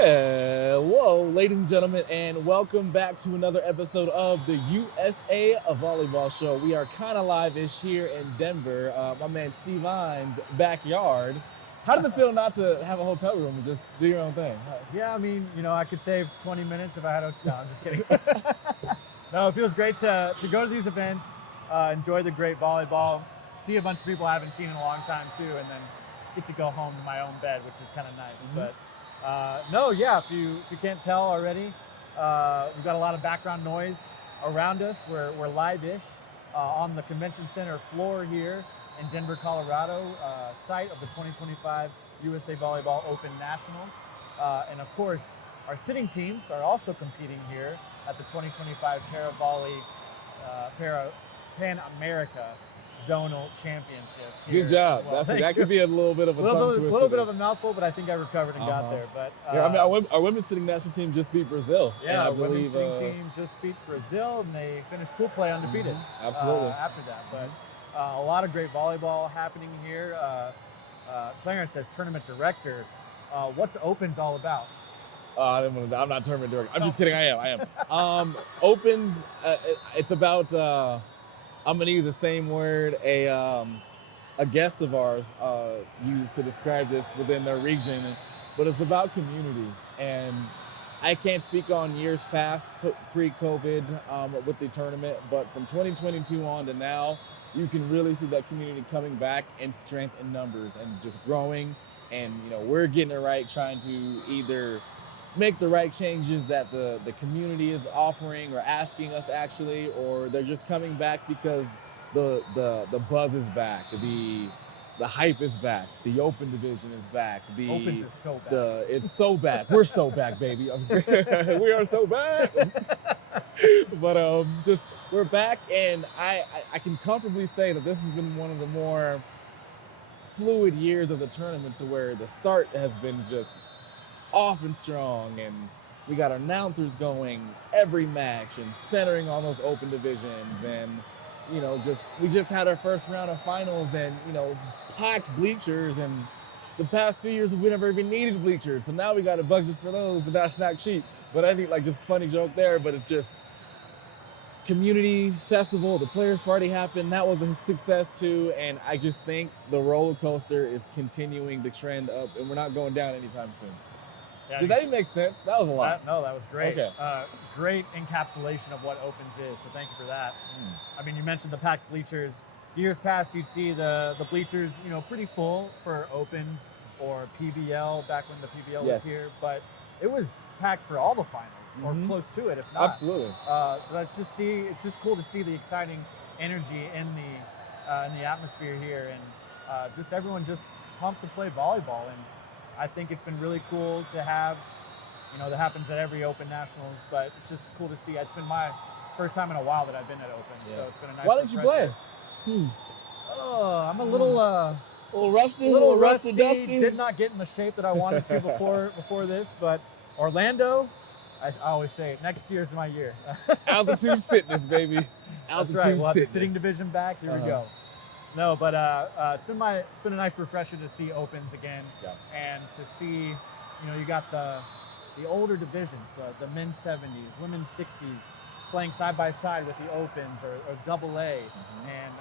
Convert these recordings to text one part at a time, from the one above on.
Hello, ladies and gentlemen, and welcome back to another episode of the USA Volleyball Show. We are kind of live-ish here in Denver, my man Steve Vrebalovich backyard. How does it feel not to have a hotel room and just do your own thing? Yeah, I mean, I could save 20 minutes if I had a. No, I'm just kidding. No, it feels great to go to these events, enjoy the great volleyball, see a bunch of people I haven't seen in a long time too, and then get to go home to my own bed, which is kind of nice. Mhm. But no, yeah, if you can't tell already, we've got a lot of background noise around us. We're live-ish on the convention center floor here in Denver, Colorado, site of the 2025 USA Volleyball Open Nationals. And of course, our sitting teams are also competing here at the 2025 Pan America Zonal Championship. Good job. Well. That could be a little bit of a tongue twister. A little bit of a mouthful, but I think I recovered and got there. But yeah, I mean, our women's sitting national team just beat Brazil. Yeah, our women's sitting team just beat Brazil, and they finished pool play undefeated. Absolutely. After that, but a lot of great volleyball happening here. Clarence, as tournament director, what's Opens all about? I'm not tournament director. I'm just kidding. I am. Opens. It's about. I'm gonna use the same word a guest of ours used to describe this within their region, but it's about community. And I can't speak on years past, pre-COVID, with the tournament, but from 2022 on to now, you can really see that community coming back in strength and numbers and just growing. And we're getting it right, trying to either make the right changes that the community is offering or asking us actually, or they're just coming back because the buzz is back, the hype is back, the open division is back. The Opens is so back. It's so back. We're so back, baby. We are so back. But just we're back, and I can comfortably say that this has been one of the more fluid years of the tournament, to where the start has been just off and strong, and we got announcers going every match and centering on those open divisions, and we just had our first round of finals, and packed bleachers, and the past few years we never even needed bleachers, so now we got a budget for those, and that's not cheap. But I think, just funny joke there, but it's just community festival. The players party happened, that was a success too, and I just think the roller coaster is continuing to trend up, and we're not going down anytime soon. Yeah, Did that even make sense? That was a lot. That was great. Okay. Great encapsulation of what Opens is, so thank you for that. I mean, you mentioned the packed bleachers. Years past, you'd see the bleachers, pretty full for Opens or PBL, back when the PBL was here, but it was packed for all the finals, or close to it, if not. Absolutely. So it's just cool to see the exciting energy in the atmosphere here, and just everyone just pumped to play volleyball. And I think it's been really cool to have, that happens at every Open Nationals, but it's just cool to see. It's been my first time in a while that I've been at Open, so it's been a nice. Why didn't you play? Oh, I'm a little rusty, dusty. Did not get in the shape that I wanted to before this, but Orlando, I always say it, next year's my year. Altitude sickness, baby. That's right. We'll have the sitting division back. Here we go. No, but it's been a nice refresher to see Opens again, and to see, you got the older divisions, the men's 70s, women's 60s, playing side by side with the Opens or double A, and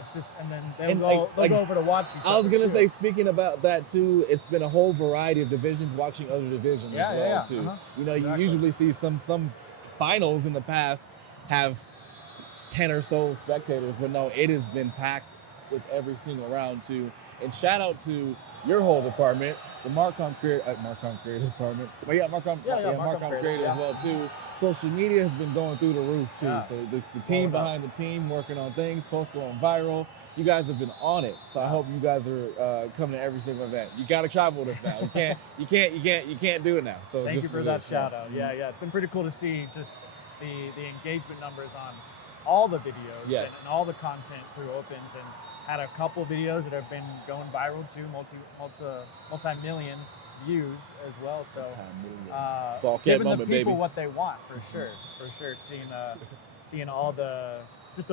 it's just, and then they'll go over to watch each other. I was gonna say, speaking about that too, it's been a whole variety of divisions watching other divisions as well too. You usually see some finals in the past have 10 or so spectators, but no, it has been packed with every single round too. And shout out to your whole department, the Marcom Creative Department. But Marcom Creative as well too. Social media has been going through the roof too. So it's the team behind the team working on things, posts going viral. You guys have been on it. So I hope you guys are coming to every single event. You got to travel with us now. You can't do it now. So thank you for that shout out. Yeah, it's been pretty cool to see just the engagement numbers on all the videos and all the content through Opens, and had a couple videos that have been going viral too, multi-million views as well. So giving the people what they want, for sure. Seeing all the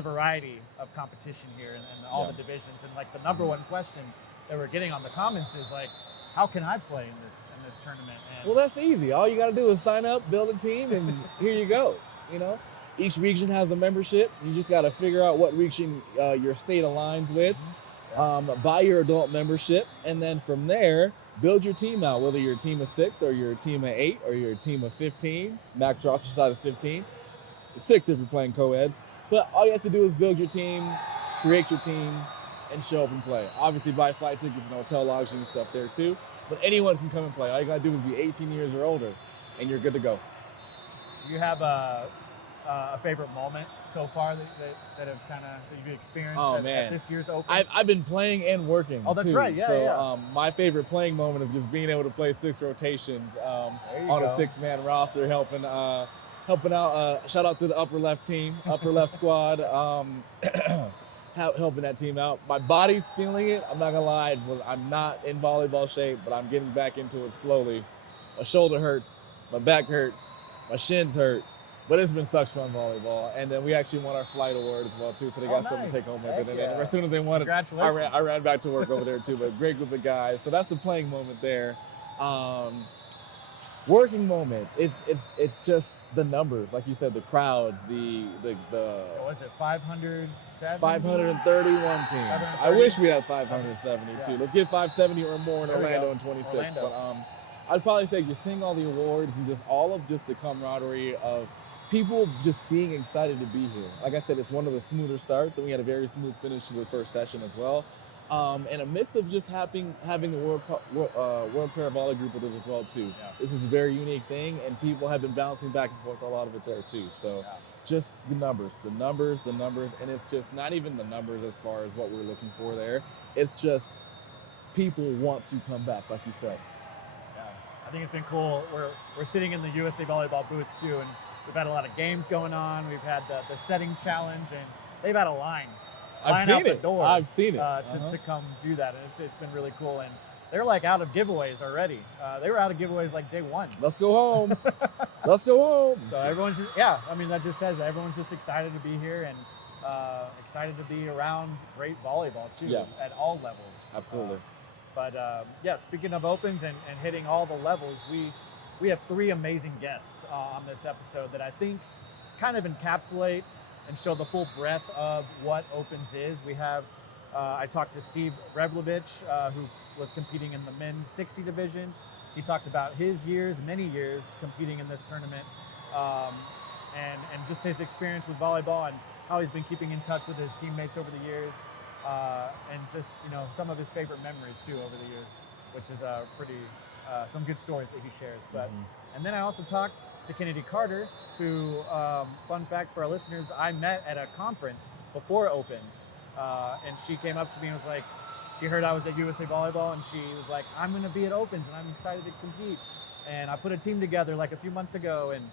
variety of competition here, and all the divisions, and the number one question that we're getting on the comments is how can I play in this tournament? And Well, that's easy. All you got to do is sign up, build a team, and here you go. Each region has a membership. You just got to figure out what region your state aligns with. Buy your adult membership, and then from there, build your team out, whether you're a team of 6 or you're a team of 8 or you're a team of 15. Max roster size is 15. 6 if you're playing co-eds. But all you have to do is build your team, create your team, and show up and play. Obviously, buy flight tickets and hotel lodging and stuff there too. But anyone can come and play. All you got to do is be 18 years or older, and you're good to go. Do you have a favorite moment so far that you've experienced at this year's Opens? I've been playing and working. Oh, that's too. right. Yeah, so, yeah. My favorite playing moment is just being able to play 6 rotations on a 6-man roster, helping out. Shout out to the upper left team, upper left squad, helping that team out. My body's feeling it. I'm not gonna lie. I'm not in volleyball shape, but I'm getting back into it slowly. My shoulder hurts, my back hurts, my shins hurt. But it's been such fun volleyball, and then we actually won our flight award as well too. So they got something to take home with it. And then as soon as they won it, I ran back to work over there too. But great group of guys. So that's the playing moment there. Working moment. It's just the numbers, like you said, the crowds, the. What was it? 570. 531 teams. 530? I wish we had 572. Let's get 570 or more in Orlando in 26. But I'd probably say just seeing all the awards and just all of just the camaraderie of people just being excited to be here. Like I said, it's one of the smoother starts, and we had a very smooth finish to the first session as well. And a mix of just having the World Pair Volley group with us as well too. Yeah. This is a very unique thing, and people have been bouncing back and forth a lot of it there too. So just the numbers, and it's just not even the numbers as far as what we're looking for there. It's just people want to come back, like you said. Yeah, I think it's been cool. We're sitting in the USA Volleyball booth too, and we've had a lot of games going on. We've had the setting challenge, and they've had a line I've out the door. I've seen it. To come do that, and it's been really cool. And they're like out of giveaways already. They were out of giveaways like day one. Let's go home. Let's go home. So everyone's just, that just says that everyone's just excited to be here and excited to be around great volleyball too at all levels. Absolutely. Speaking of Opens and hitting all the levels, we have 3 amazing guests on this episode that I think kind of encapsulate and show the full breadth of what Opens is. We have, I talked to Steve Vrebalovich, who was competing in the men's 60 division. He talked about his many years competing in this tournament, and just his experience with volleyball and how he's been keeping in touch with his teammates over the years, and just, some of his favorite memories too over the years, which is some good stories that he shares. But and then I also talked to Kennedy Carter, who, fun fact for our listeners, I met at a conference before Opens, and she came up to me and was like, she heard I was at USA Volleyball, and she was like, I'm going to be at Opens, and I'm excited to compete. And I put a team together like a few months ago, and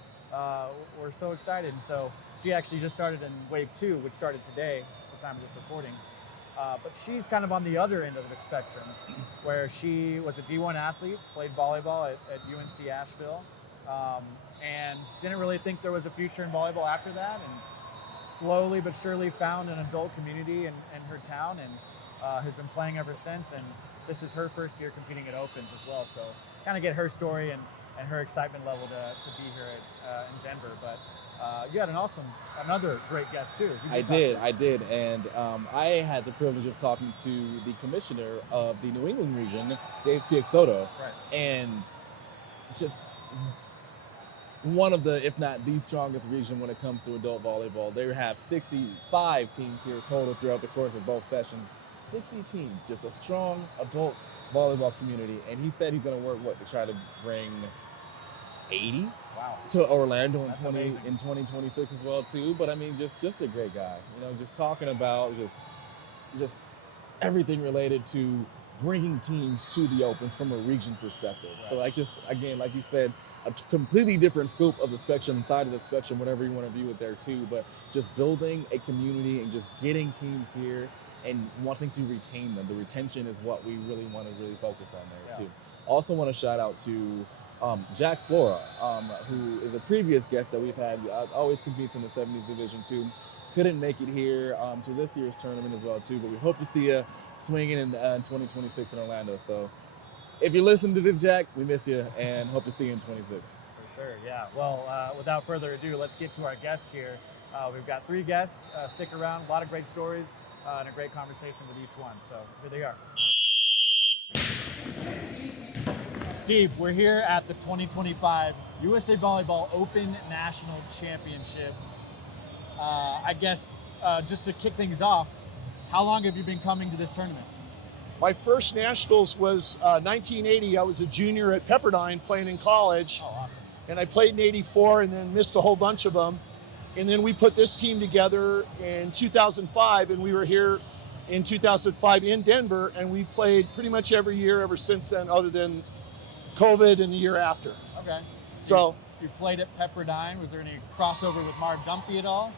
we're so excited. And so she actually just started in Wave 2, which started today at the time of this recording. But she's kind of on the other end of the spectrum, where she was a D1 athlete, played volleyball at UNC Asheville, and didn't really think there was a future in volleyball after that, and slowly but surely found an adult community in her town, and has been playing ever since. And this is her first year competing at Opens as well. So kind of get her story and her excitement level to be here in Denver. But you had another great guest too. I did. And I had the privilege of talking to the commissioner of the New England region, Dave Peixoto. Right. And just one of the, if not the strongest region when it comes to adult volleyball. They have 65 teams here total throughout the course of both sessions. 60 teams, just a strong adult volleyball community. And he said he's going to work, to try to bring 80 to Orlando in 2026 as well too. But I mean, just a great guy, just talking about just everything related to bringing teams to the Open from a region perspective. Right. So again, like you said, a completely different scope of the spectrum, side of the spectrum, whatever you want to view it there too, but just building a community and just getting teams here and wanting to retain them. The retention is what we really want to focus on there too. Also want to shout out to Jack Flora, who is a previous guest that we've had, always competes in the 70s division too. Couldn't make it here to this year's tournament as well too, but we hope to see you swinging in 2026 in Orlando. So if you listen to this, Jack, we miss you and hope to see you in 26. For sure, yeah. Well, without further ado, let's get to our guests here. We've got 3 guests. Stick around. A lot of great stories and a great conversation with each one. So here they are. Steve, we're here at the 2025 USA Volleyball Open National Championship. I guess just to kick things off, how long have you been coming to this tournament? My first nationals was 1980. I was a junior at Pepperdine playing in college. Oh, awesome. And I played in 84 and then missed a whole bunch of them. And then we put this team together in 2005, and we were here in 2005 in Denver, and we played pretty much every year ever since then, other than COVID and the year after. Okay. So you played at Pepperdine. Was there any crossover with Marv Dumpy at all?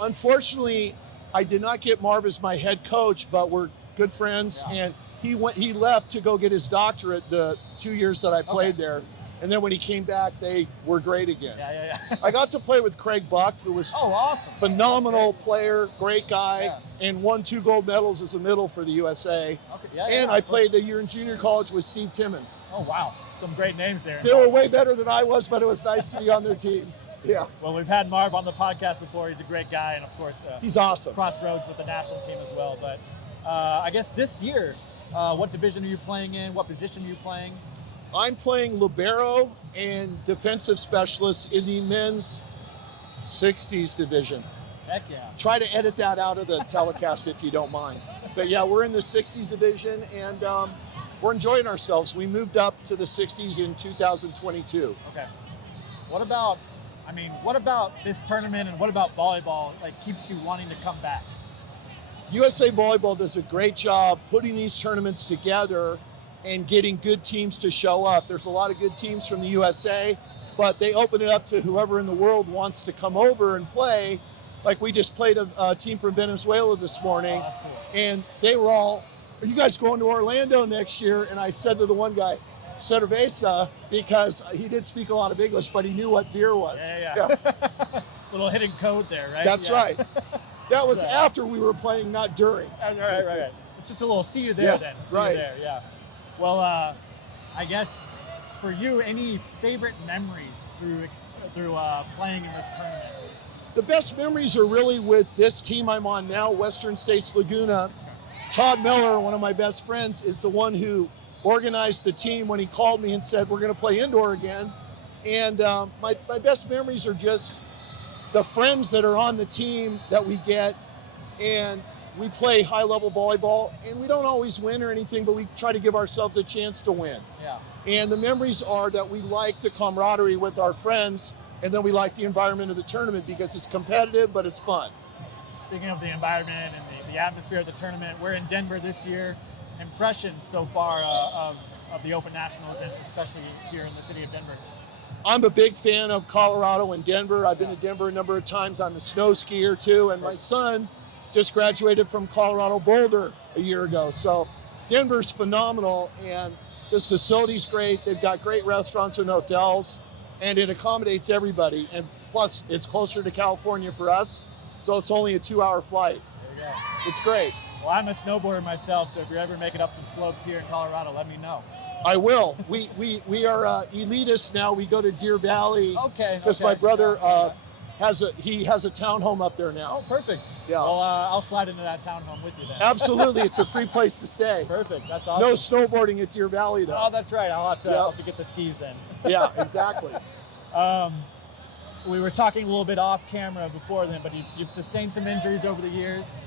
Unfortunately, I did not get Marv as my head coach, but we're good friends. Yeah. And he left to go get his doctorate the 2 years that I played there. And then when he came back, they were great again. Yeah. I got to play with Craig Buck, who was awesome. Phenomenal player, great guy, and won 2 gold medals as a middle for the USA. Okay. And I played a year in junior college with Steve Timmons. Oh, wow. Some great names there. They were way better than I was, but it was nice to be on their team. Yeah. Well, we've had Marv on the podcast before. He's a great guy, and of course, he's awesome. Crossroads with the national team as well. But I guess this year, what division are you playing in? What position are you playing? I'm playing libero and defensive specialist in the men's 60s division. Heck yeah. Try to edit that out of the telecast if you don't mind. But yeah, we're in the 60s division, and we're enjoying ourselves. We moved up to the 60s in 2022. Okay. What about this tournament, and what about volleyball keeps you wanting to come back? USA Volleyball does a great job putting these tournaments together and getting good teams to show up. There's a lot of good teams from the USA, but they open it up to whoever in the world wants to come over and play. Like we just played a team from Venezuela this morning. Oh, that's cool. And they were all, "Are you guys going to Orlando next year?" And I said to the one guy, "Cerveza," because he did speak a lot of English, but he knew what beer was. Yeah. Little hidden code there, right? That's right. That was after we were playing, not during. Right. It's just a little see you there then. See you there, yeah. Well, I guess for you, any favorite memories through playing in this tournament? The best memories are really with this team I'm on now, Western States Laguna. Todd Miller, one of my best friends, is the one who organized the team when he called me and said, "We're going to play indoor again." And my best memories are just the friends that are on the team that we get, and we play high-level volleyball, and we don't always win or anything, but we try to give ourselves a chance to win. Yeah. And the memories are that we like the camaraderie with our friends, and then we like the environment of the tournament because it's competitive, but it's fun. Speaking of the environment and the atmosphere of the tournament, we're in Denver this year. Impressions so far of the Open Nationals, and especially here in the city of Denver? I'm a big fan of Colorado and Denver. I've been to Denver a number of times. I'm a snow skier too, and my son just graduated from Colorado Boulder a year ago. So Denver's phenomenal, and this facility's great. They've got great restaurants and hotels, and it accommodates everybody. And plus, it's closer to California for us, so it's only a 2-hour flight. There you go. It's great. Well, I'm a snowboarder myself, so if you're ever making up the slopes here in Colorado, let me know. I will. We are elitists now. We go to Deer Valley. Okay. Because my brother has a townhome up there now. Oh, perfect. Yeah. Well, I'll slide into that townhome with you then. Absolutely. It's a free place to stay. Perfect. That's awesome. No snowboarding at Deer Valley, though. Oh, that's right. I'll have to get the skis then. Yeah, exactly. We were talking a little bit off camera before then, but you've sustained some injuries over the years.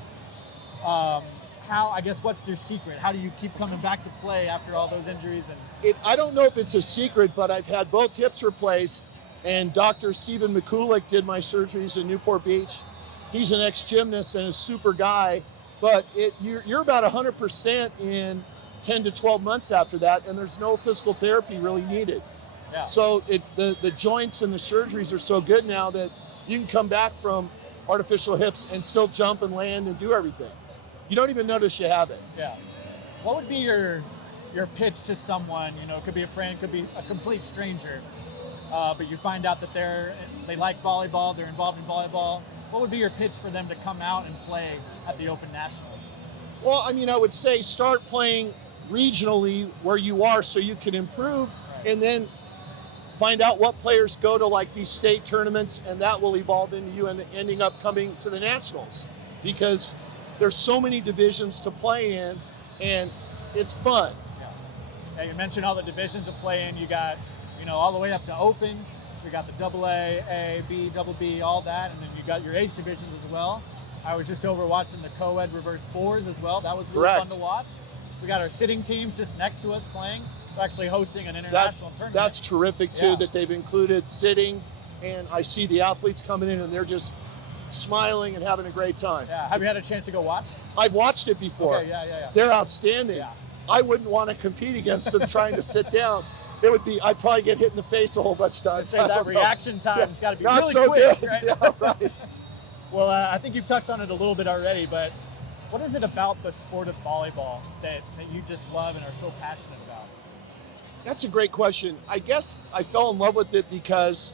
What's your secret? How do you keep coming back to play after all those injuries? I don't know if it's a secret, but I've had both hips replaced, and Dr. Stephen McCulloch did my surgeries in Newport Beach. He's an ex-gymnast and a super guy, but you're about 100% in 10 to 12 months after that, and there's no physical therapy really needed. Yeah. So the joints and the surgeries are so good now that you can come back from artificial hips and still jump and land and do everything. You don't even notice you have it. Yeah. What would be your pitch to someone? It could be a friend, could be a complete stranger, but you find out that they like volleyball, they're involved in volleyball. What would be your pitch for them to come out and play at the Open Nationals? Well, I would say start playing regionally where you are so you can improve, and then find out what players go to like these state tournaments, and that will evolve into you and ending up coming to the nationals, because there's so many divisions to play in and it's fun. Yeah, you mentioned all the divisions to play in. You got, all the way up to open. We got the AA, A, B, double B, all that, and then you got your age divisions as well. I was just over watching the co-ed reverse fours as well. That was really fun to watch. We got our sitting teams just next to us playing. We're actually hosting an international tournament. That's terrific too, that they've included sitting, and I see the athletes coming in and they're just smiling and having a great time. Yeah. Have you had a chance to go watch? I've watched it before. Okay, yeah. They're outstanding. Yeah. I wouldn't want to compete against them trying to sit down. I'd probably get hit in the face a whole bunch of times. Say that reaction time's got to be not really so quick, good. right? Yeah, right. Well, I think you've touched on it a little bit already, but what is it about the sport of volleyball that you just love and are so passionate about? That's a great question. I guess I fell in love with it because,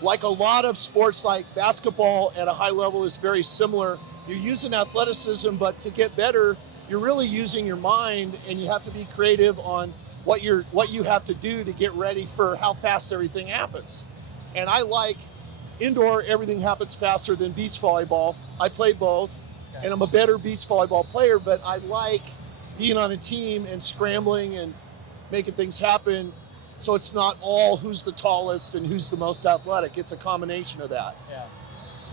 like a lot of sports, like basketball at a high level is very similar. You're using athleticism, but to get better, you're really using your mind, and you have to be creative on what you have to do to get ready for how fast everything happens. And I like indoor, everything happens faster than beach volleyball. I play both, and I'm a better beach volleyball player, but I like being on a team and scrambling and making things happen. So it's not all who's the tallest and who's the most athletic. It's a combination of that. Yeah.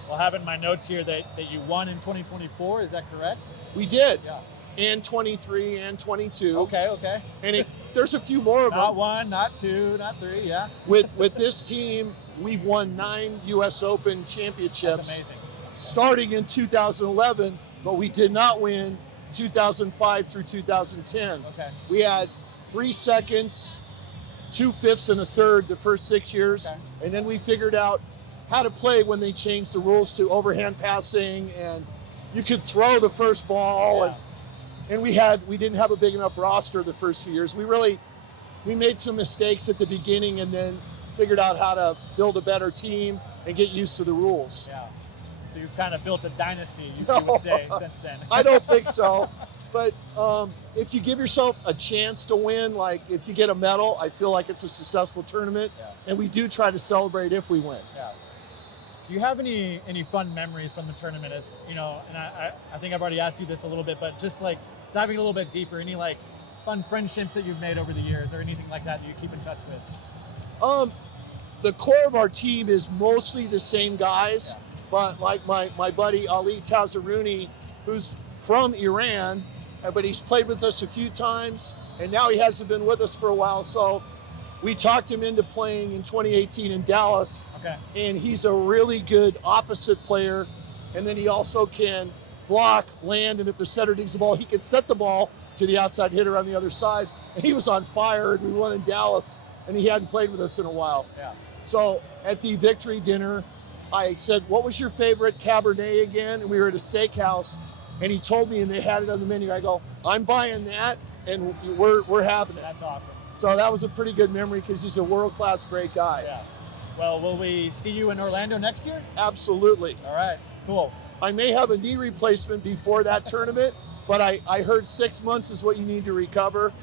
Well, having my notes here that you won in 2024, is that correct? We did. Yeah. And 23 and 22. Okay. And there's a few more of them. Not one, not two, not three, yeah. With this team, we've won 9 U.S. Open championships. That's amazing. Starting in 2011, but we did not win 2005 through 2010. Okay. We had 3 seconds, 2 fifths, and a third the first 6 years. Okay. And then we figured out how to play when they changed the rules to overhand passing, and you could throw the first ball. Yeah. And we didn't have a big enough roster the first few years. We made some mistakes at the beginning, and then figured out how to build a better team and get used to the rules. Yeah. So you've kind of built a dynasty, you would say, since then. I don't think so. But if you give yourself a chance to win, like if you get a medal, I feel like it's a successful tournament. Yeah. And we do try to celebrate if we win. Yeah. Do you have any fun memories from the tournament? As and I think I've already asked you this a little bit, but just like diving a little bit deeper, any like fun friendships that you've made over the years or anything like that you keep in touch with? The core of our team is mostly the same guys, but like my buddy Ali Tazaruni, who's from Iran, but he's played with us a few times, and now he hasn't been with us for a while, so we talked him into playing in 2018 in Dallas. Okay. And he's a really good opposite player, and then he also can block, land, and if the setter digs the ball, he can set the ball to the outside hitter on the other side. And he was on fire, and we won in Dallas, and he hadn't played with us in a while. Yeah. So at the victory dinner, I said, "What was your favorite Cabernet again?" And we were at a steakhouse, and he told me, and they had it on the menu. I go, "I'm buying that, and we're having it." That's awesome. So that was a pretty good memory because he's a world-class, great guy. Yeah. Well, will we see you in Orlando next year? Absolutely. All right. Cool. I may have a knee replacement before that tournament, but I heard 6 months is what you need to recover.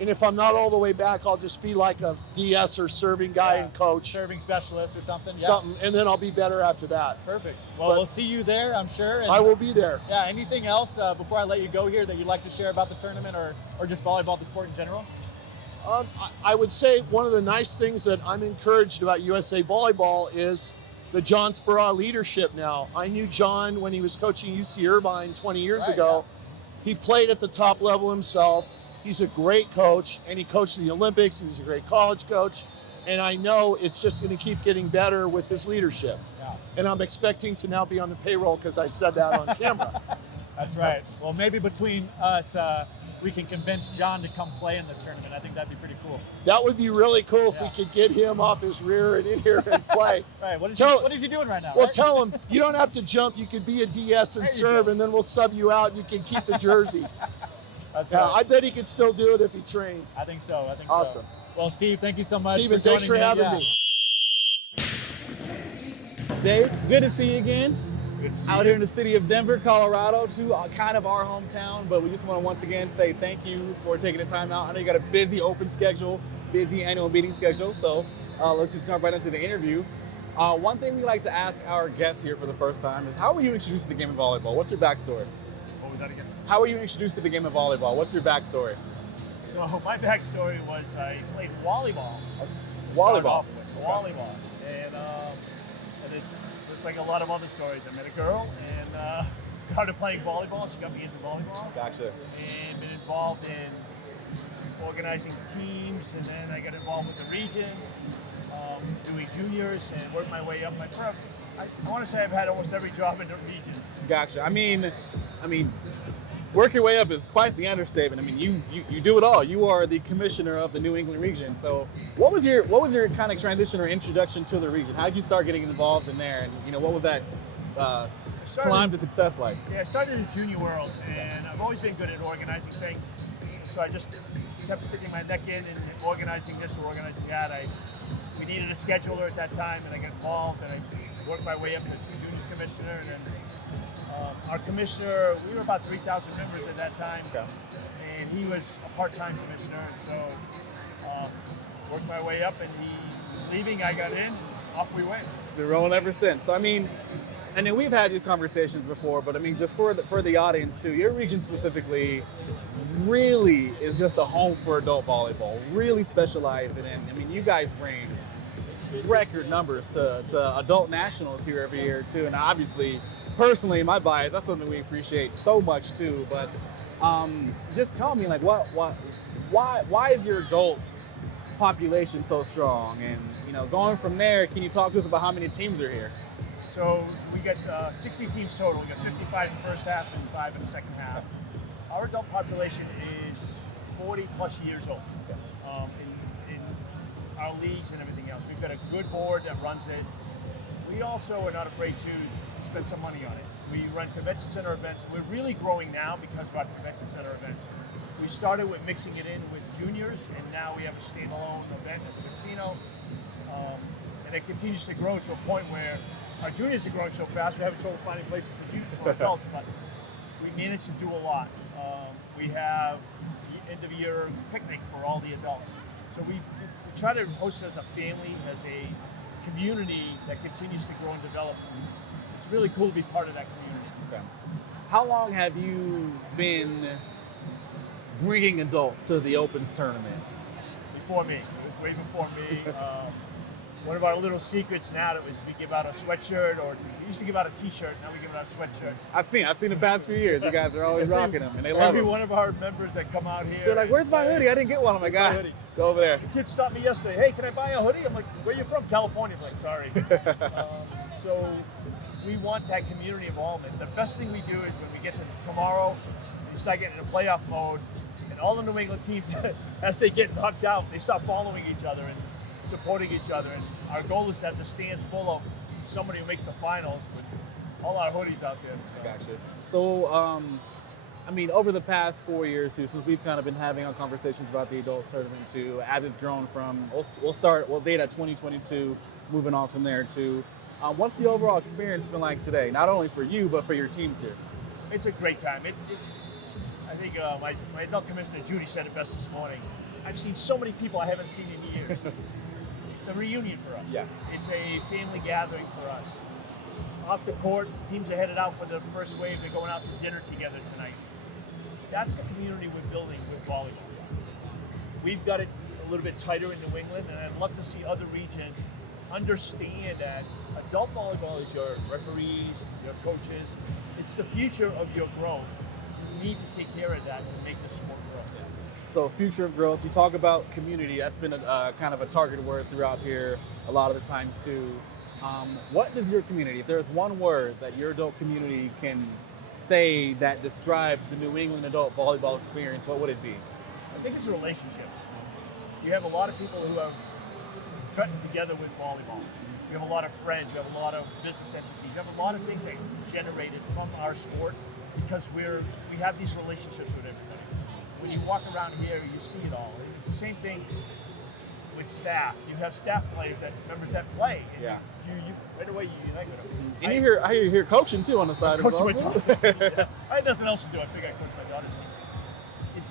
And if I'm not all the way back, I'll just be like a DS or serving guy and coach. Serving specialist or something. Yeah. Something, and then I'll be better after that. Perfect. Well, But we'll see you there, I'm sure. And I will be there. Yeah. Anything else before I let you go here that you'd like to share about the tournament or just volleyball, the sport in general? I would say one of the nice things that I'm encouraged about USA Volleyball is the John Spurra leadership now. I knew John when he was coaching UC Irvine 20 years ago. Yeah. He played at the top level himself. He's a great coach, and he coached the Olympics, and he's a great college coach. And I know it's just going to keep getting better with his leadership. Yeah. And I'm expecting to now be on the payroll because I said that on camera. That's right. Well, maybe between us, we can convince John to come play in this tournament. I think that'd be pretty cool. That would be really cool if we could get him off his rear and in here and play. Right. What is he doing right now? Well, right? tell him you don't have to jump. You could be a DS and serve, and then we'll sub you out, and you can keep the jersey. That's right. I bet he could still do it if he trained. I think so. Awesome. Well, Steve, thank you so much. Steven, thanks for having me. Dave, good to see you again. Good to see out you. here in the city of Denver, Colorado, to kind of our hometown. But we just want to once again say thank you for taking the time out. I know you got a busy open schedule, busy annual meeting schedule. So let's just jump right into the interview. One thing we like to ask our guests here for the first time is, how were you introduced to the game of volleyball? What's your backstory? What was that again? How were you introduced to the game of volleyball? What's your backstory? So my backstory was I played volleyball. Volleyball. Volleyball. And it, just like a lot of other stories, I met a girl and started playing volleyball. She got me into volleyball. Gotcha. And been involved in organizing teams, and then I got involved with the region, doing juniors, and worked my way up. I want to say I've had almost every job in the region. Gotcha. I mean, work your way up is quite the understatement. I mean, you do it all. You are the commissioner of the New England region. So, what was your kind of transition or introduction to the region? How did you start getting involved in there, and what was that climb to success like? Yeah, I started in the junior world, and I've always been good at organizing things. So I just kept sticking my neck in and organizing this or organizing that. We needed a scheduler at that time, and I got involved, and I worked my way up to juniors commissioner, and then our commissioner, we were about 3,000 members at that time, Okay. and he was a part-time commissioner, and so worked my way up, and he was leaving, I got in, off we went. Been rolling ever since. So, I mean, and then we've had these conversations before, but I mean, just for the audience too, your region specifically really is just a home for adult volleyball, really specialized in. I mean, you guys bring record numbers to adult nationals here every year too, and obviously, personally, my bias, that's something we appreciate so much too. But just tell me, like, why is your adult population so strong? And going from there, can you talk to us about how many teams are here? So we got 60 teams total. We got 55 in the first half and 5 in the second half. Our adult population is 40 plus years old in our leagues and everything else. We've got a good board that runs it. We also are not afraid to spend some money on it. We run convention center events. We're really growing now because of our convention center events. We started with mixing it in with juniors, and now we have a standalone event at the casino. And it continues to grow to a point where our juniors are growing so fast, we haven't trouble finding places for adults, but we managed to do a lot. We have the end of year picnic for all the adults. So we try to host it as a family, as a community that continues to grow and develop. It's really cool to be part of that community. Okay. How long have you been bringing adults to the Opens tournament? Before me. It was way before me. One of our little secrets now that was we give out a sweatshirt, or we used to give out a t-shirt, now we give out a sweatshirt. I've seen the past few years. You guys are always rocking them, and they love Every them. one of our members that come out here. They're like, "Where's my hoodie? I didn't get one." I'm like, My "God, hoodie." go over there." The kid stopped me yesterday. Hey, can I buy a hoodie? I'm like, where you from? California. I'm like, sorry. So we want that community involvement. The best thing we do is when we get to tomorrow, we start getting into playoff mode, and all the New England teams, as they get knocked out, they start following each other and supporting each other. And our goal is to have the stands full of somebody who makes the finals with all our hoodies out there. So. Gotcha. So, I mean, over the past 4 years too, since we've kind of been having our conversations about the adults tournament too, as it's grown from, we'll date at 2022, moving on from there too. What's the overall experience been like today? Not only for you, but for your teams here. It's a great time. I think my adult commissioner, Judy, said it best this morning. I've seen so many people I haven't seen in years. It's a reunion for us. Yeah. It's a family gathering for us. Off the court, teams are headed out for the first wave. They're going out to dinner together tonight. That's the community we're building with volleyball. We've got it a little bit tighter in New England, and I'd love to see other regions understand that adult volleyball is your referees, your coaches. It's the future of your growth. You need to take care of that to make the sport grow. So, future of growth. You talk about community. That's been a kind of a target word throughout here a lot of the times too. What does your community, if there's one word that your adult community can say that describes the New England adult volleyball experience, what would it be? I think it's relationships. You have a lot of people who have gotten together with volleyball. You have a lot of friends. You have a lot of business entities. You have a lot of things that generated from our sport because we have these relationships with everybody. When you walk around here, you see it all. It's the same thing with staff. You have staff players members that play. And Yeah. you right away you unite with them. And I hear you here coaching too on the side. Coach as well, my too. daughter's team. Yeah. I had nothing else to do. I figured I'd coach my daughter's team.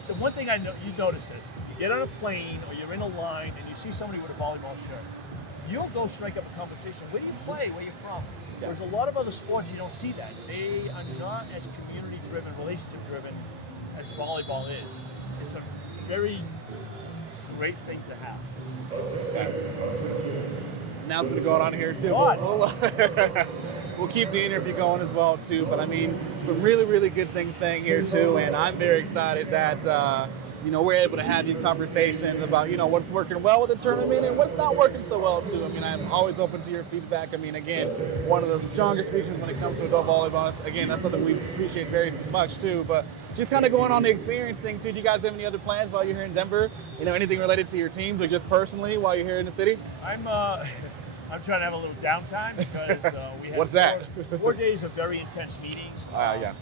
The one thing I know, you notice this: you get on a plane or you're in a line and you see somebody with a volleyball shirt, you'll go strike up a conversation. Where do you play? Where you from? Yeah. There's a lot of other sports you don't see that. They are not as community-driven, relationship-driven as volleyball is. It's a very great thing to have. Announcement going on here too. We'll keep the interview going as well too. But I mean, some really, really good things saying here too, and I'm very excited that we're able to have these conversations about what's working well with the tournament and what's not working so well too. I mean, I'm always open to your feedback. I mean, again, one of the strongest features when it comes to adult volleyball. Again, that's something we appreciate very much too. But just kind of going on the experience thing too. Do you guys have any other plans while you're here in Denver? Anything related to your teams or just personally while you're here in the city? I'm trying to have a little downtime because we have What's that? 4 days of very intense meetings. Yeah.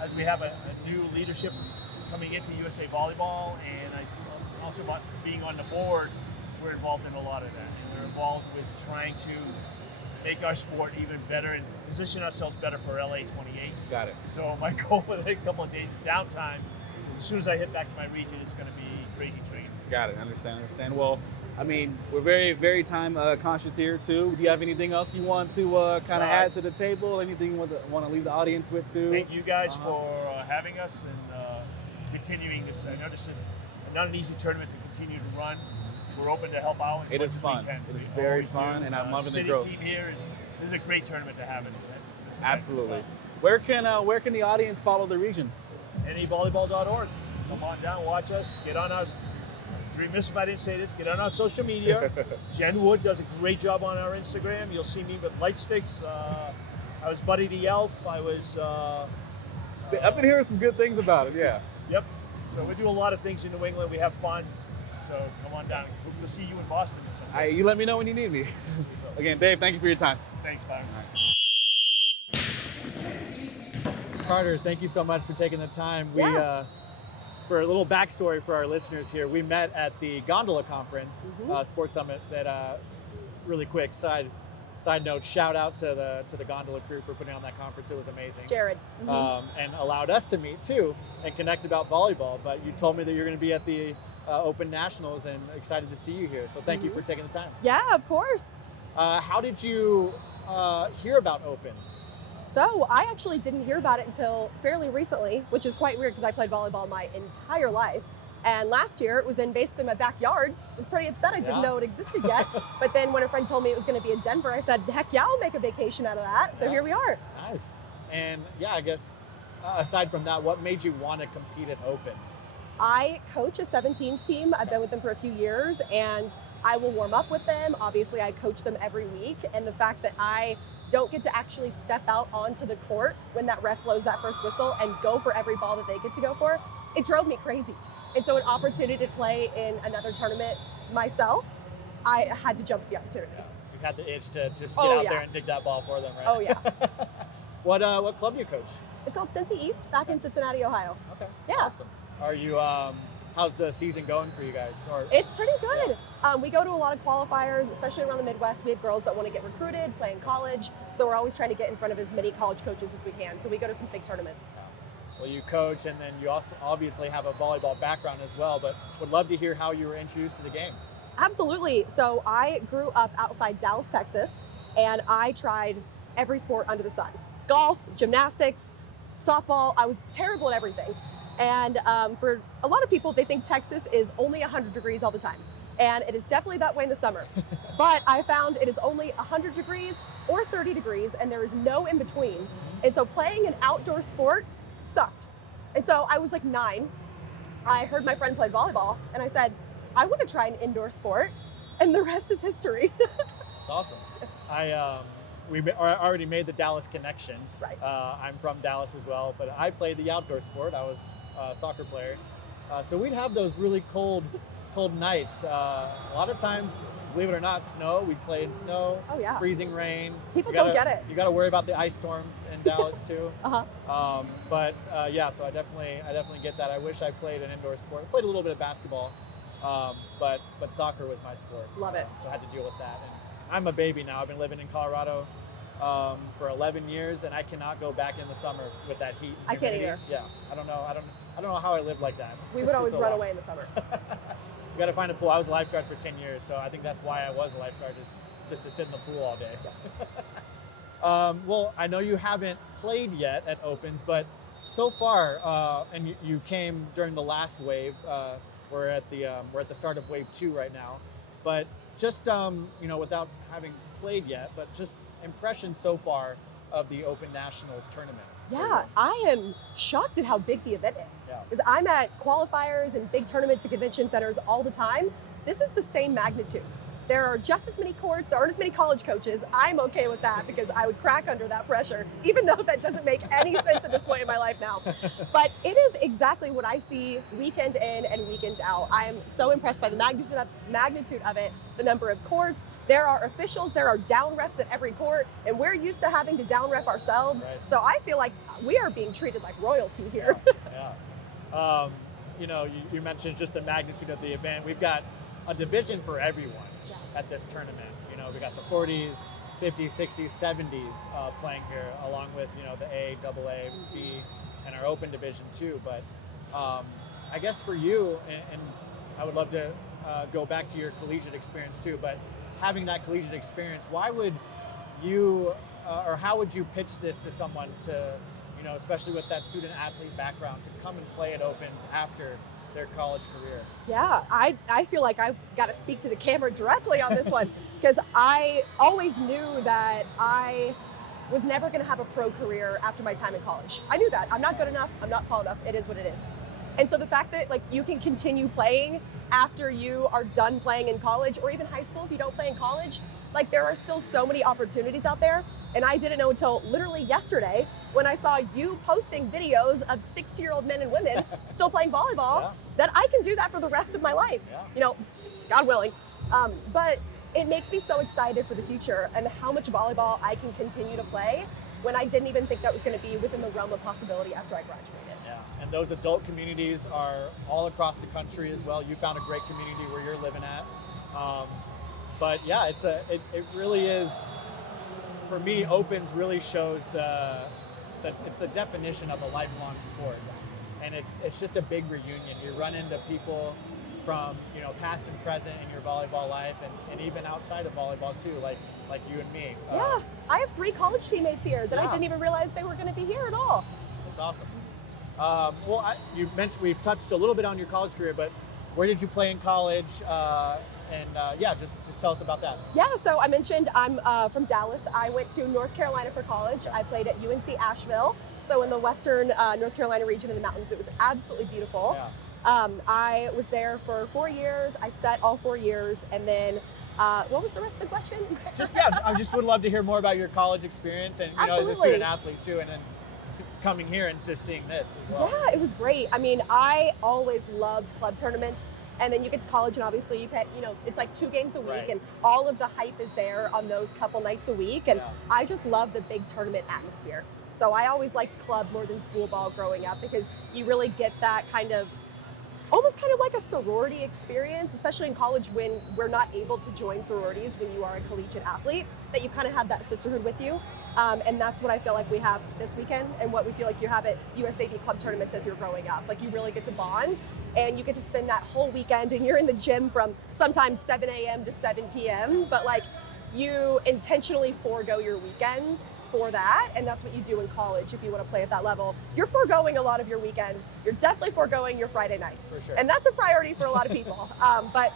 As we have a new leadership coming into USA Volleyball, and I also about being on the board, we're involved in a lot of that. And we're involved with trying to make our sport even better and position ourselves better for LA 28. Got it. So my goal for the next couple of days is downtime. As soon as I hit back to my region, it's going to be crazy training. Got it. Understand. Well, I mean, we're very, very time conscious here too. Do you have anything else you want to kind of add to the table? Anything you want to leave the audience with too? Thank you guys for having us and continuing this. I know this is not an easy tournament to continue to run. We're open to help out. It is fun. It is very fun, and I'm loving the growth. Team here this is a great tournament to have. Absolutely. Where can the audience follow the region? Anyvolleyball.org. Come on down, watch us, get on us. Remiss if I didn't say this. Get on our social media. Jen Wood does a great job on our Instagram. You'll see me with light sticks. I was Buddy the Elf. I was. I've been hearing some good things about it. Yeah. Yep. So we do a lot of things in New England. We have fun. So come on down. Hope to see you in Boston. You let me know when you need me. Again, Dave, thank you for your time. Thanks, Clarence. Carter, thank you so much for taking the time. Yeah. For a little backstory for our listeners here, we met at the Gondola Conference, Sports Summit. That really quick side note, shout out to the Gondola crew for putting on that conference. It was amazing. Jared. And allowed us to meet too and connect about volleyball. But you told me that you're going to be at the Open Nationals, and excited to see you here. So thank you for taking the time. Yeah, of course. How did you hear about Opens? So I actually didn't hear about it until fairly recently, which is quite weird because I played volleyball my entire life. And last year it was in basically my backyard. I was pretty upset I didn't know it existed yet. But then when a friend told me it was going to be in Denver, I said, heck yeah, I'll make a vacation out of that. So here we are. Nice. And yeah, I guess aside from that, what made you want to compete at Opens? I coach a 17s team. I've been with them for a few years, and I will warm up with them. Obviously, I coach them every week. And the fact that I don't get to actually step out onto the court when that ref blows that first whistle and go for every ball that they get to go for, it drove me crazy. And so an opportunity to play in another tournament myself, I had to jump at the opportunity. You had the itch to just get out there and dig that ball for them, right? Oh yeah. What club do you coach? It's called Cincy East, back in Cincinnati, Ohio. Okay. Yeah. Awesome. Are you how's the season going for you guys? It's pretty good. We go to a lot of qualifiers, especially around the Midwest. We have girls that want to get recruited, play in college. So we're always trying to get in front of as many college coaches as we can. So we go to some big tournaments. Well, you coach, and then you also obviously have a volleyball background as well, but would love to hear how you were introduced to the game. Absolutely. So I grew up outside Dallas, Texas, and I tried every sport under the sun. Golf, gymnastics, softball. I was terrible at everything. And for a lot of people, they think Texas is only 100 degrees all the time. And it is definitely that way in the summer. But I found it is only 100 degrees or 30 degrees, and there is no in between. And so playing an outdoor sport sucked. And so I was like 9. I heard my friend play volleyball, and I said, I want to try an indoor sport. And the rest is history. It's awesome. We already made the Dallas connection. Right. I'm from Dallas as well, but I played the outdoor sport. I was a soccer player. So we'd have those really cold nights. A lot of times, believe it or not, snow. We'd play in snow, Oh yeah. freezing rain. People don't get it. You got to worry about the ice storms in Dallas too. Uh-huh. Yeah, so I definitely get that. I wish I played an indoor sport. I played a little bit of basketball, but soccer was my sport. Love it. So I had to deal with that. And I'm a baby now. I've been living in Colorado for 11 years, and I cannot go back in the summer with that heat. I can't either. Yeah, I don't know how I live like that. We would always So run long. away in the summer. You got to find a pool. I was a lifeguard for 10 years, so I think that's why I was a lifeguard, is just to sit in the pool all day. Well, I know you haven't played yet at Opens, but so far, and you came during the last wave. We're at the start of wave 2 right now, but just without having played yet, but just impressions so far of the Open Nationals tournament. Yeah, I am shocked at how big the event is. Yeah. Because I'm at qualifiers and big tournaments and convention centers all the time. This is the same magnitude. There are just as many courts, there aren't as many college coaches. I'm okay with that because I would crack under that pressure, even though that doesn't make any sense at this point in my life now. But it is exactly what I see weekend in and weekend out. I am so impressed by the magnitude of it, the number of courts. There are officials, there are down refs at every court, and we're used to having to down ref ourselves. Right. So I feel like we are being treated like royalty here. Yeah. You mentioned just the magnitude of the event. We've got a division for everyone at this tournament. We got the 40s, 50s, 60s, 70s playing here, along with the A, AA, B, and our Open division too. But I guess for you, and I would love to go back to your collegiate experience too. But having that collegiate experience, why would you, or how would you pitch this to someone to, especially with that student athlete background, to come and play at Opens after their college career? Yeah, I feel like I've got to speak to the camera directly on this one because I always knew that I was never going to have a pro career after my time in college. I knew that. I'm not good enough. I'm not tall enough. It is what it is. And so the fact that you can continue playing after you are done playing in college, or even high school if you don't play in college, there are still so many opportunities out there. And I didn't know until literally yesterday when I saw you posting videos of 60-year-old men and women still playing volleyball, that I can do that for the rest of my life. Yeah. God willing. But it makes me so excited for the future and how much volleyball I can continue to play when I didn't even think that was going to be within the realm of possibility after I graduated. Yeah, and those adult communities are all across the country as well. You found a great community where you're living at. But yeah, it really is, for me, Opens really shows it's the definition of a lifelong sport. And it's just a big reunion. You run into people from past and present in your volleyball life, and even outside of volleyball too, like you and me. Yeah, I have 3 college teammates here that I didn't even realize they were going to be here at all. That's awesome. You mentioned, we've touched a little bit on your college career, but where did you play in college? Just tell us about that. Yeah, so I mentioned I'm from Dallas. I went to North Carolina for college. I played at UNC Asheville. So in the western North Carolina region in the mountains. It was absolutely beautiful. Yeah. I was there for 4 years. I set all 4 years. And then, what was the rest of the question? I just would love to hear more about your college experience and, as a student athlete too, and then coming here and just seeing this as well. Yeah, it was great. I mean, I always loved club tournaments. And then you get to college and obviously you get, it's 2 games a week, Right. and all of the hype is there on those couple nights a week. And I just love the big tournament atmosphere. So I always liked club more than school ball growing up because you really get that almost kind of like a sorority experience, especially in college when we're not able to join sororities when you are a collegiate athlete, that you kind of have that sisterhood with you. And that's what I feel like we have this weekend, and what we feel like you have at USAV club tournaments as you're growing up. You really get to bond, and you get to spend that whole weekend, and you're in the gym from sometimes 7 a.m. to 7 p.m. But you intentionally forego your weekends for that, and that's what you do in college if you want to play at that level. You're foregoing a lot of your weekends. You're definitely foregoing your Friday nights. For sure. And that's a priority for a lot of people. But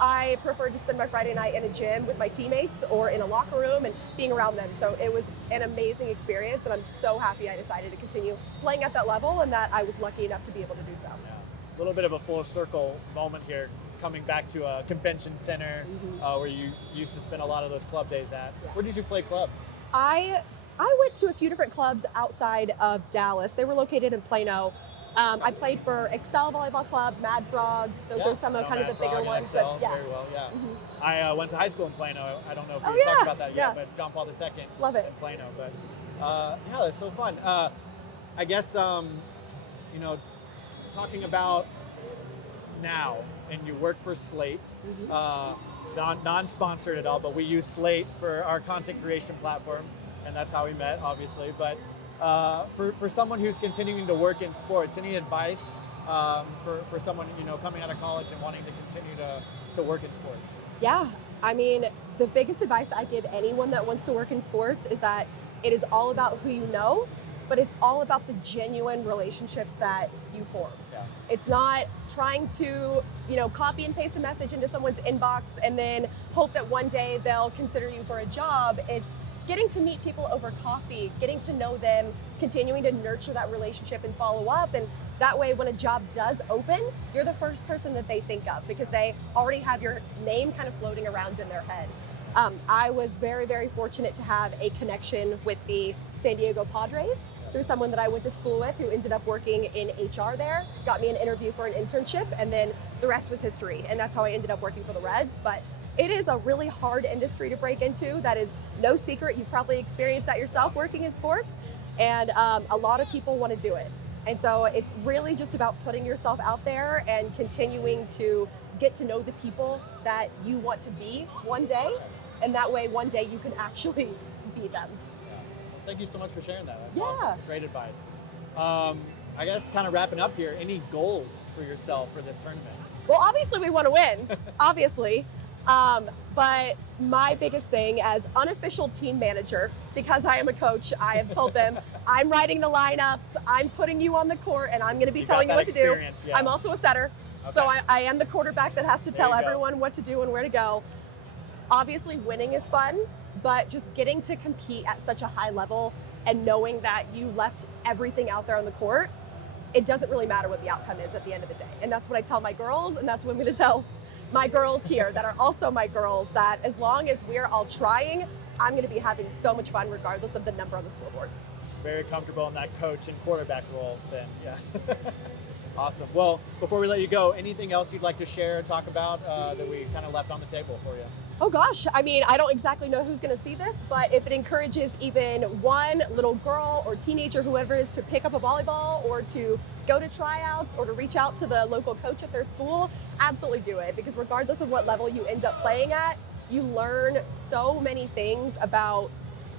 I prefer to spend my Friday night in a gym with my teammates or in a locker room and being around them. So it was an amazing experience, and I'm so happy I decided to continue playing at that level and that I was lucky enough to be able to do so. Yeah. A little bit of a full circle moment here, coming back to a convention center where you used to spend a lot of those club days at. Where did you play club? I went to a few different clubs outside of Dallas. They were located in Plano. I played for Excel Volleyball Club, Mad Frog. Those are some of the bigger ones. Excel, but, yeah. Very well, yeah. Mm-hmm. I went to high school in Plano. I don't know if we talked about that yet, but John Paul II Love it. in Plano. But it's so fun. I guess, talking about now, and you work for Slate, non-sponsored at all, but we use Slate for our content creation platform, and that's how we met, obviously. But for someone who's continuing to work in sports, any advice for someone coming out of college and wanting to continue to work in sports? Yeah, I mean, the biggest advice I give anyone that wants to work in sports is that it is all about who you know, but it's all about the genuine relationships that you form. Yeah. It's not trying to, copy and paste a message into someone's inbox and then hope that one day they'll consider you for a job. It's getting to meet people over coffee, getting to know them, continuing to nurture that relationship and follow up. And that way, when a job does open, you're the first person that they think of because they already have your name kind of floating around in their head. I was very, very fortunate to have a connection with the San Diego Padres through someone that I went to school with who ended up working in HR there, got me an interview for an internship, and then the rest was history. And that's how I ended up working for the Reds. But it is a really hard industry to break into. That is no secret. You've probably experienced that yourself working in sports. And a lot of people want to do it. And so it's really just about putting yourself out there and continuing to get to know the people that you want to be one day. And that way, one day you can actually be them. Thank you so much for sharing that. That's Yeah. awesome. Great advice. I guess kind of wrapping up here, any goals for yourself for this tournament? Well, obviously we want to win, obviously. But my biggest thing as unofficial team manager, because I am a coach, I have told them I'm writing the lineups, I'm putting you on the court, and I'm going to be telling you what to do. Yeah. I'm also a setter. Okay. So I am the quarterback that has to tell There you go. everyone what to do and where to go. Obviously winning is fun, but just getting to compete at such a high level and knowing that you left everything out there on the court, it doesn't really matter what the outcome is at the end of the day. And that's what I tell my girls, and that's what I'm going to tell my girls here that are also my girls, that as long as we're all trying, I'm going to be having so much fun regardless of the number on the scoreboard. Very comfortable in that coach and quarterback role then, yeah. Awesome. Well, before we let you go, anything else you'd like to share or talk about that we kind of left on the table for you? Oh gosh, I mean, I don't exactly know who's going to see this, but if it encourages even one little girl or teenager, whoever it is, to pick up a volleyball or to go to tryouts or to reach out to the local coach at their school, absolutely do it. Because regardless of what level you end up playing at, you learn so many things about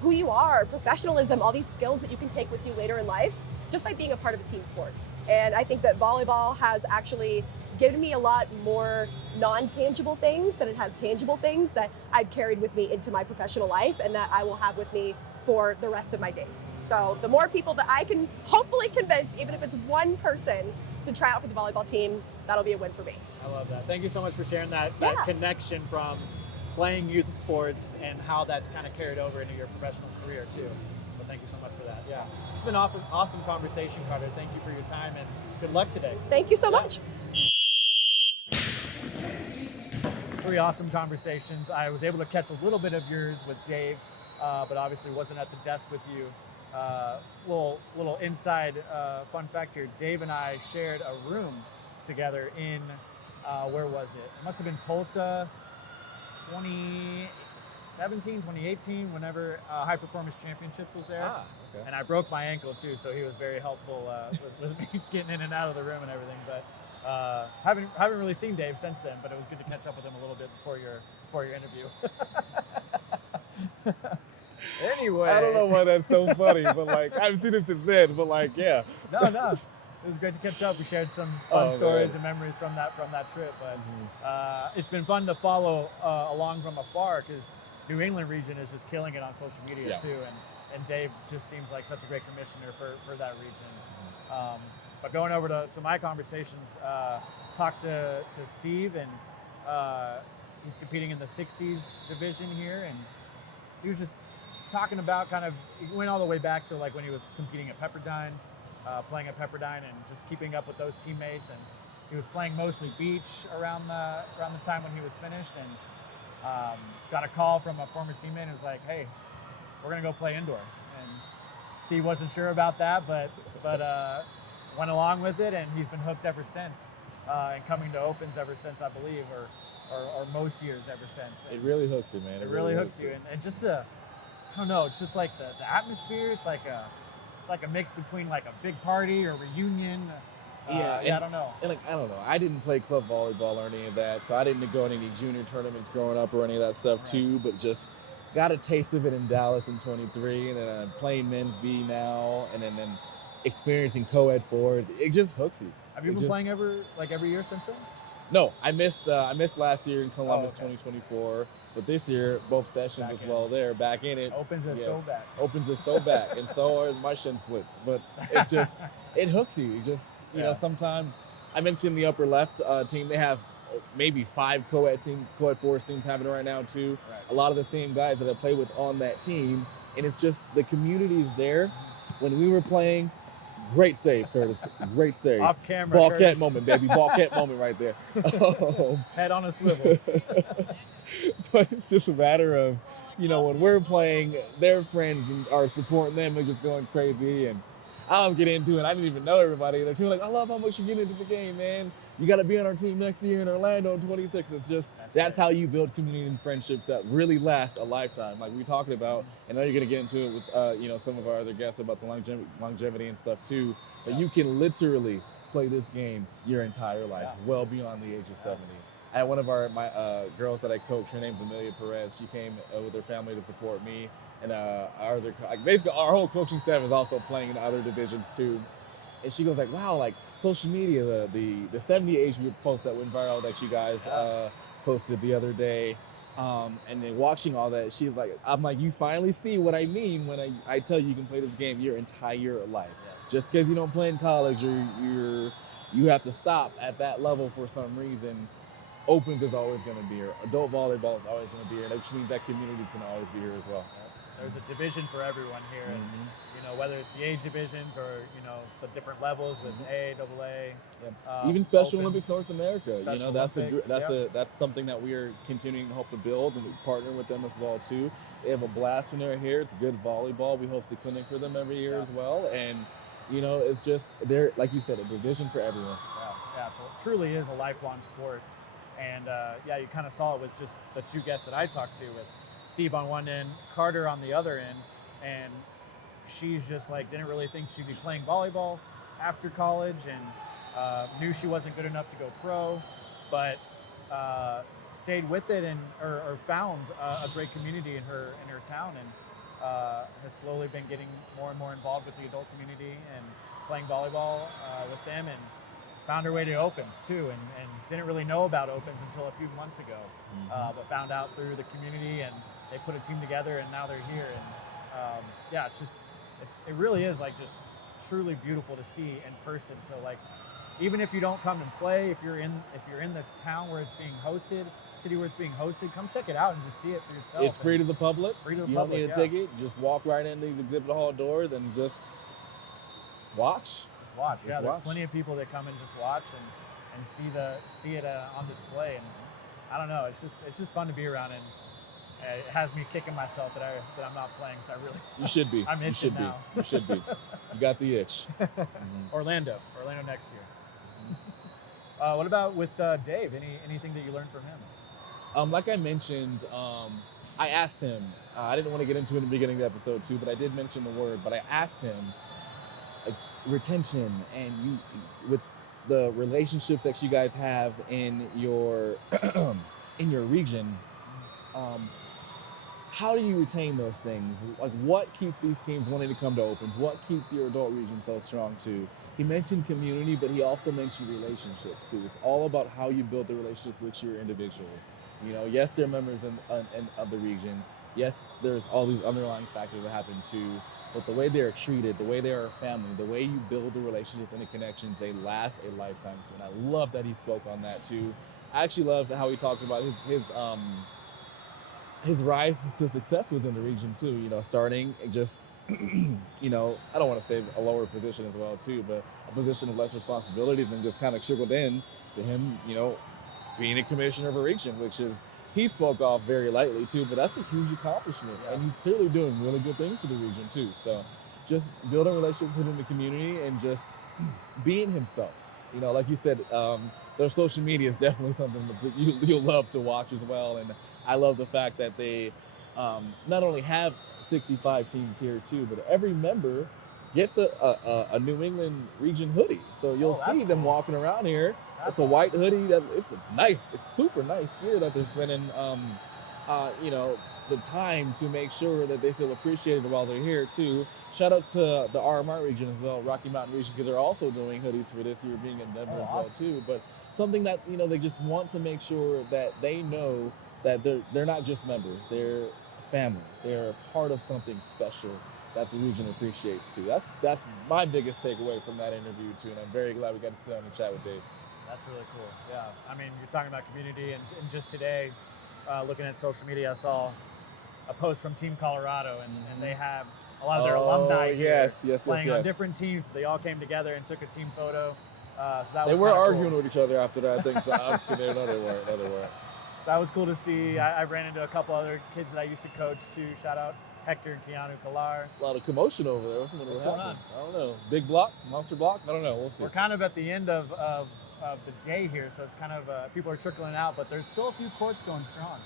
who you are, professionalism, all these skills that you can take with you later in life just by being a part of a team sport. And I think that volleyball has actually given me a lot more non-tangible things than it has tangible things that I've carried with me into my professional life and that I will have with me for the rest of my days. So the more people that I can hopefully convince, even if it's one person, to try out for the volleyball team, that'll be a win for me. I love that. Thank you so much for sharing that connection from playing youth sports and how that's kind of carried over into your professional career too. So thank you so much for that. Yeah, it's been an awesome conversation, Carter. Thank you for your time and good luck today. Thank you so much. 3 awesome conversations. I was able to catch a little bit of yours with Dave, but obviously wasn't at the desk with you. Little inside fun fact here. Dave and I shared a room together in, where was it? It must have been Tulsa, 2017, 2018, whenever High Performance Championships was there. Okay. And I broke my ankle too, so he was very helpful with me getting in and out of the room and everything. But haven't really seen Dave since then, but it was good to catch up with him a little bit before your interview. Anyway, I don't know why that's so funny, but like I haven't seen him since then. But like, yeah. No, it was great to catch up. We shared some fun stories and memories from that trip. But it's been fun to follow along from afar because New England region is just killing it on social media too, and Dave just seems like such a great commissioner for that region. But going over to my conversations, talked to Steve, and he's competing in the 60s division here, and he was just talking about he went all the way back to like when he was competing at Pepperdine, playing at Pepperdine, and just keeping up with those teammates. And he was playing mostly beach around the time when he was finished, and got a call from a former teammate and was like, "Hey, we're gonna go play indoor." And Steve wasn't sure about that, but went along with it, and he's been hooked ever since, and coming to Opens ever since, I believe, or most years ever since. And It really hooks you, man. it really hooks you, and just I don't know, it's just like the atmosphere. It's like a mix between like a big party or reunion. I don't know. And I don't know. I didn't play club volleyball or any of that, so I didn't go to any junior tournaments growing up or any of that stuff too. But just got a taste of it in Dallas in 23, and then I'm playing men's B now, and then experiencing co-ed 4. It just hooks you. Have you been playing every year since then? No, I missed last year in Columbus 2024, but this year both sessions back as well. There, back in it. Opens is so back. Opens is so back, and so are my shin splits. But it's just it hooks you. You just know, sometimes I mentioned the upper left team. They have maybe 5 co-ed 4 teams happening right now too. Right. A lot of the same guys that I play with on that team, and it's just the community is there. When we were playing. Great save, Curtis. Great save. Off camera, Ball Curtis. cat moment, baby. Ball cat moment right there. Head on a swivel. But it's just a matter of, when we're playing, their friends are supporting them and just going crazy. And I don't get into it. I didn't even know everybody. They're like, I love how much you get into the game, man. You got to be on our team next year in Orlando in 26. It's just, that's how you build community and friendships that really last a lifetime. Like we talked about, and I know you're going to get into it with, some of our other guests about the longevity and stuff too. But you can literally play this game your entire life, well beyond the age of 70. I had one of my girls that I coach, her name's Amelia Perez. She came with her family to support me. And basically our whole coaching staff is also playing in other divisions too. And she goes like, wow, like social media, the 70 age group post that went viral that you guys posted the other day. And then watching all that, she's like, I'm like, you finally see what I mean when I tell you can play this game your entire life. Yes. Just because you don't play in college or you have to stop at that level for some reason, Opens is always going to be here. Adult volleyball is always going to be here, which means that community is going to always be here as well. There's a division for everyone here, and whether it's the age divisions or the different levels with A, AA, even Special Olympics North America. Olympics, that's something that we are continuing to hope to build, and we partner with them as well too. They have a blast when they're here. It's good volleyball. We host a clinic for them every year as well, and it's just they're, like you said, a division for everyone. Yeah. So it truly is a lifelong sport, and you kind of saw it with just the 2 guests that I talked to with. Steve on one end, Carter on the other end, and she's just like didn't really think she'd be playing volleyball after college, and knew she wasn't good enough to go pro, but stayed with it and or found a great community in her town, and has slowly been getting more and more involved with the adult community and playing volleyball with them, and found her way to Opens too, and didn't really know about Opens until a few months ago, but found out through the community, and they put a team together, and now they're here, and it really is like just truly beautiful to see in person. So like, even if you don't come and play, if you're in the town where it's being hosted, city where it's being hosted, come check it out and just see it for yourself. It's free to the public. Free to the public. You don't need a ticket. Just walk right in these exhibit hall doors and just watch. Watch. There's plenty of people that come and just watch and see it on display, and I don't know. It's just fun to be around, and it has me kicking myself that I'm not playing, because I really. You should be. I'm itching now. You should be. You got the itch. Orlando next year. What about with Dave? Anything that you learned from him? Like I mentioned, I asked him. I didn't want to get into it in the beginning of the episode too, but I did mention the word. But I asked him. Retention, and you with the relationships that you guys have in your region, how do you retain those things? Like, what keeps these teams wanting to come to Opens? What keeps your adult region so strong too? He mentioned community, but he also mentioned relationships too. It's all about how you build the relationship with your individuals. Yes, they're members of the region. Yes, there's all these underlying factors that happen too. But the way they're treated, the way they are a family, the way you build the relationships and the connections, they last a lifetime too. And I love that he spoke on that too. I actually love how he talked about his rise to success within the region too. Starting just, I don't want to say a lower position as well too, but a position of less responsibilities, and just kind of trickled in to him, being a commissioner of a region, which is, he spoke off very lightly too, but that's a huge accomplishment, and he's clearly doing really good things for the region too. So just building relationships within the community and just being himself. Like you said, their social media is definitely something that you'll love to watch as well. And I love the fact that they not only have 65 teams here too, but every member gets a New England region hoodie. So you'll see them walking around here. It's a white hoodie. It's super nice gear that they're spending, the time to make sure that they feel appreciated while they're here too. Shout out to the RMR region as well, Rocky Mountain region, because they're also doing hoodies for this year, being in Denver as well too. But something that they just want to make sure that they know that they're not just members, they're family, they're part of something special that the region appreciates too. That's my biggest takeaway from that interview too, and I'm very glad we got to sit down and chat with Dave. That's really cool. Yeah, I mean, you're talking about community, and just today, looking at social media, I saw a post from Team Colorado, and they have a lot of their alumni here playing on different teams. But they all came together and took a team photo. So that was they were arguing cool. with each other after that. I think so. I'm just kidding. No, they weren't. That was cool to see. I ran into a couple other kids that I used to coach too. Shout out Hector and Keanu Kalar. A lot of commotion over there. What's going on? I don't know. Big block, monster block. I don't know. We'll see. We're kind of at the end of the day here, so it's kind of people are trickling out, but there's still a few courts going strong.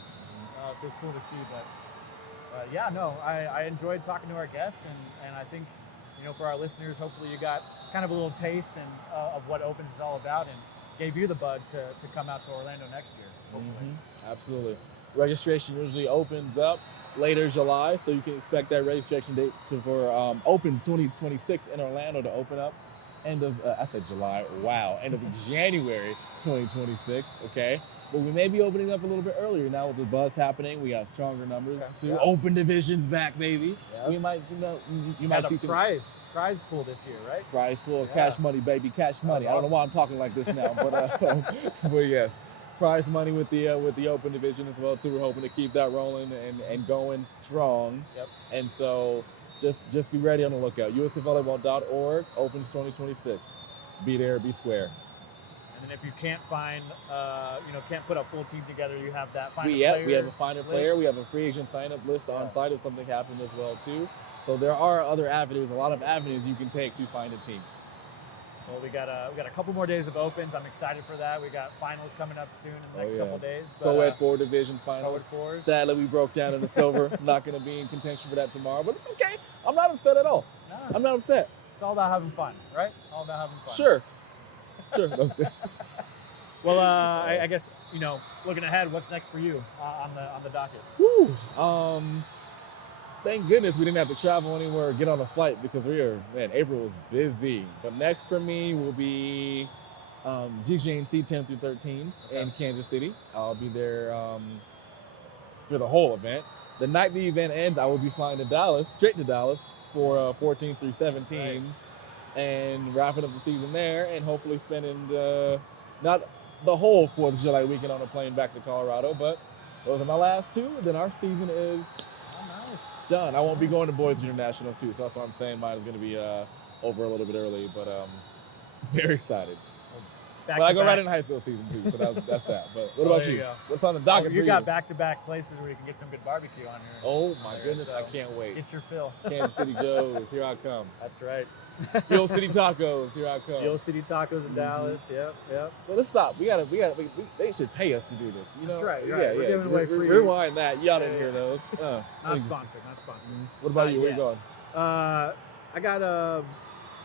So it's cool to see. But yeah, no, I enjoyed talking to our guests, and I think for our listeners, hopefully you got kind of a little taste of what Opens is all about, and gave you the bug to come out to Orlando next year. Hopefully. Absolutely. Registration usually opens up later July, so you can expect that registration date for Opens 2026 in Orlando to open up end of January 2026 . Okay, but we may be opening up a little bit earlier now with the buzz happening. We got stronger numbers too. Yeah. Open divisions back, baby. Yes. We might, you might see prize pool this year, right? Prize pool, cash money, baby, cash money. I don't know why I'm talking like this now, but yes. Prize money with the open division as well too. We're hoping to keep that rolling and going strong. Yep. And so just be ready on the lookout. USAvolleyball.org opens 2026. Be there, be square. And then if you can't find, can't put a full team together, you have that we have a find a player. We have a free agent sign-up list on site if something happened as well too. So there are other avenues, a lot of avenues you can take to find a team. Well, we got a couple more days of opens. I'm excited for that. We got finals coming up soon in the next couple days. But, Co-ed 4 division finals. Sadly, we broke down in the silver. Not going to be in contention for that tomorrow, but it's okay. I'm not upset at all. Nah. I'm not upset. It's all about having fun, right? All about having fun. Sure. That's good. Well, I guess looking ahead, what's next for you on the docket? Whew. Thank goodness we didn't have to travel anywhere or get on a flight because April was busy. But next for me will be GJNC 10 through 13s in Kansas City. I'll be there for the whole event. The night the event ends, I will be flying to Dallas, straight to Dallas for 14s through 17s and wrapping up the season there and hopefully spending not the whole 4th of July weekend on a plane back to Colorado, but those are my last two. Then our season is done. I won't be going to Boys Internationals too, so that's what I'm saying. Mine is going to be over a little bit early, but very excited. But I go right in high school season too, so that's that. But what about you? What's on the docket for you? You got back-to-back places where you can get some good barbecue on here. Oh my goodness, I can't wait. Get your fill. Kansas City Joe's, here I come. That's right. Fuel City Tacos, here I come. Fuel City Tacos in Dallas, yep. Well, let's stop. They should pay us to do this. That's right. Yeah. We're giving away free. Rewind that. Y'all didn't hear those. Not sponsored. What about you? Where you going? I got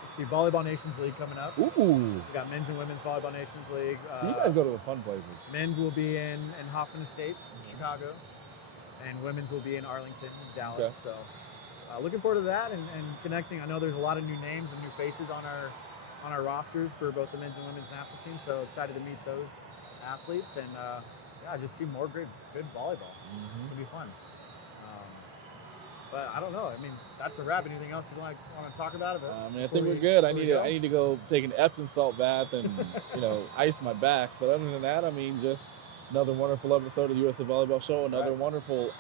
Volleyball Nations League coming up. Ooh. We got men's and women's Volleyball Nations League. So you guys go to the fun places. Men's will be in Hoffman Estates, in Chicago, and women's will be in Arlington, Dallas. Okay. So. Looking forward to that and connecting. I know there's a lot of new names and new faces on our rosters for both the men's and women's national teams. So excited to meet those athletes and just see more good volleyball. It's gonna be fun. But I don't know. I mean, that's a wrap. Anything else you want to talk about? I think we're good. I need to go take an Epsom salt bath and ice my back. But other than that, I mean, just another wonderful episode of the USA Volleyball Show. Another wonderful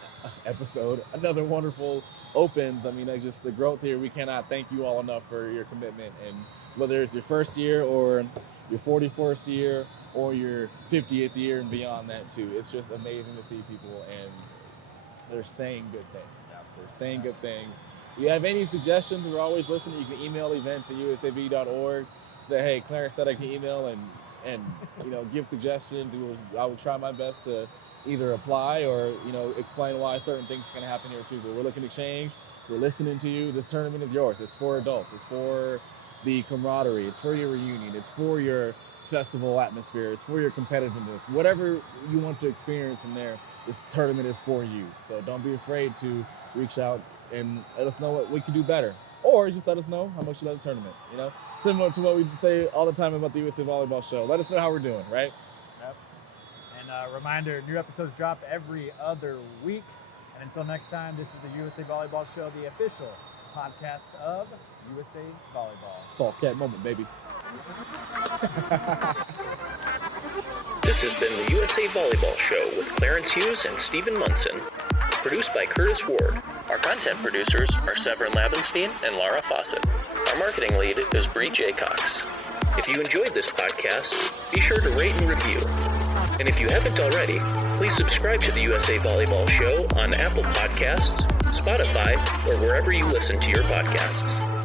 episode. Another wonderful Opens. I mean, just the growth here. We cannot thank you all enough for your commitment. And whether it's your first year or your 41st year or your 50th year and beyond that too, it's just amazing to see people and they're saying good things. They're saying good things. If you have any suggestions, we're always listening. You can email events@usav.org. Say, hey, Clarence said I can email and give suggestions. I will try my best to either apply or explain why certain things can happen here too. But we're looking to change. We're listening to you. This tournament is yours. It's for adults. It's for the camaraderie. It's for your reunion. It's for your festival atmosphere. It's for your competitiveness. Whatever you want to experience from there, this tournament is for you. So don't be afraid to reach out and let us know what we could do better. Or just let us know how much you love the tournament. Similar to what we say all the time about the USA Volleyball Show. Let us know how we're doing, right? Yep. And a reminder, new episodes drop every other week. And until next time, this is the USA Volleyball Show, the official podcast of USA Volleyball. Ball cat moment, baby. This has been the USA Volleyball Show with Clarence Hughes and Stephen Munson. Produced by Curtis Ward. Our content producers are Severin Labenstein and Laura Fawcett. Our marketing lead is Bree Jaycox. If you enjoyed this podcast, be sure to rate and review. And if you haven't already, please subscribe to the USA Volleyball Show on Apple Podcasts, Spotify, or wherever you listen to your podcasts.